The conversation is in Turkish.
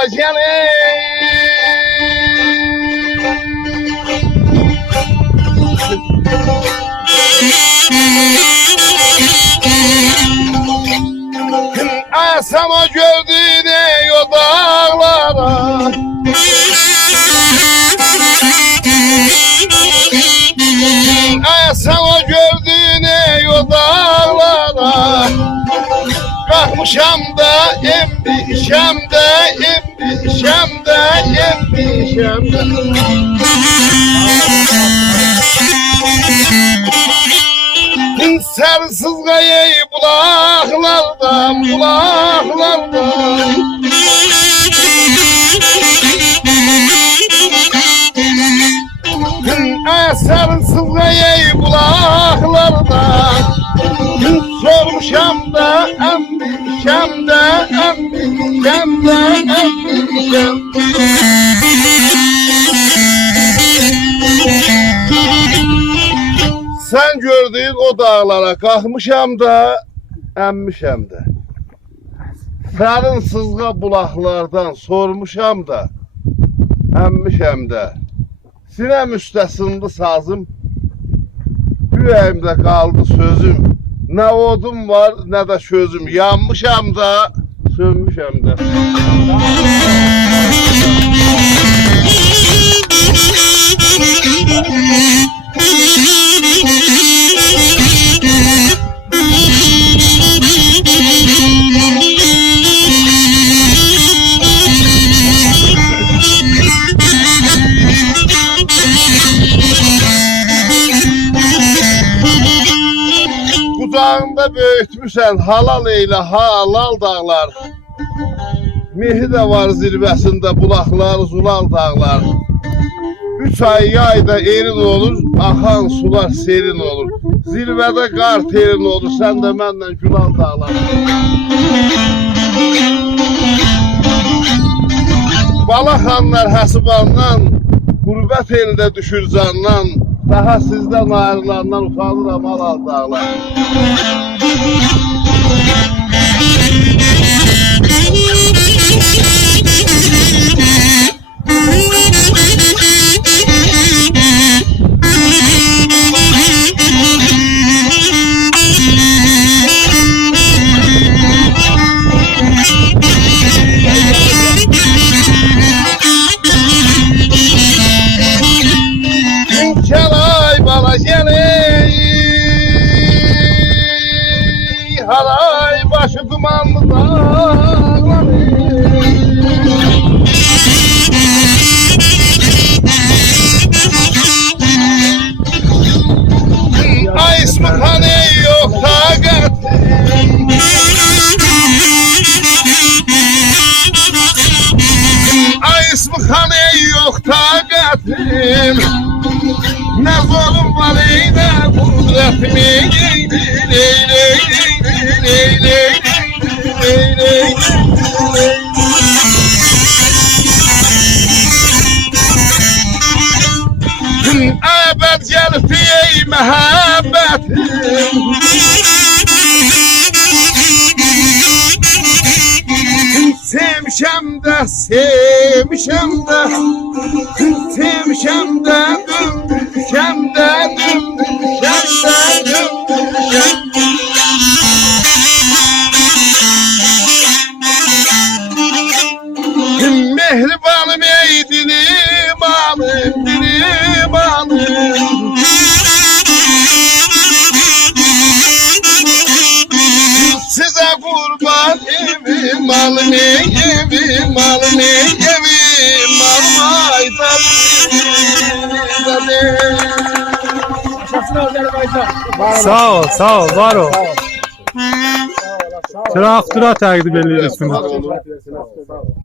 bala gelin. Asam o gördüğüne o dağlara. Asam o gördüğüne o dağlara. Kalkmışam da embişem de embişem de embişem de. Sersiz gayey bulaklardan bulaklardan. Sersiz gayey bulaklardan. Sormuşam da embişem de embişem de embişem. Sen gördüğün o dağlara kalkmışam da emmişem de. Serin sızga bulaklardan sormuşam da emmişem de. Sinem üstesinde sazım, yüreğimde kaldı sözüm. Ne odum var ne de sözüm, yanmışam da sönmüşem de. Kucağında böyütmüşsən halal eyle halal dağlar. Mehi de var zirvesinde bulaklar zulal dağlar. 3 ay yayda erin olur, akan sular serin olur. Zirvede kar terin olur, sen de menden gülal dağlar. Balaxanlar həsibandan, qurbət elde düşür candan. Daha sizden ayrılandan utanıram halal dağlar. Haray başı dumanlı dağları. Ay ismihane yok takatim. Ay ismihane yok takatim. Ne zulüm var eyde kudretimi Ebed geldi ey mehabbetim. Sevmişem de sevmişem de sevmişem de dümdüşem de dümdüşem de dümdüşem. Mehribanım ey dilim alım dilim alım. Size kurban evim malım evim malım evim malım aydan. Sağ ol, var ol. Traktora təqdim ediyorsun.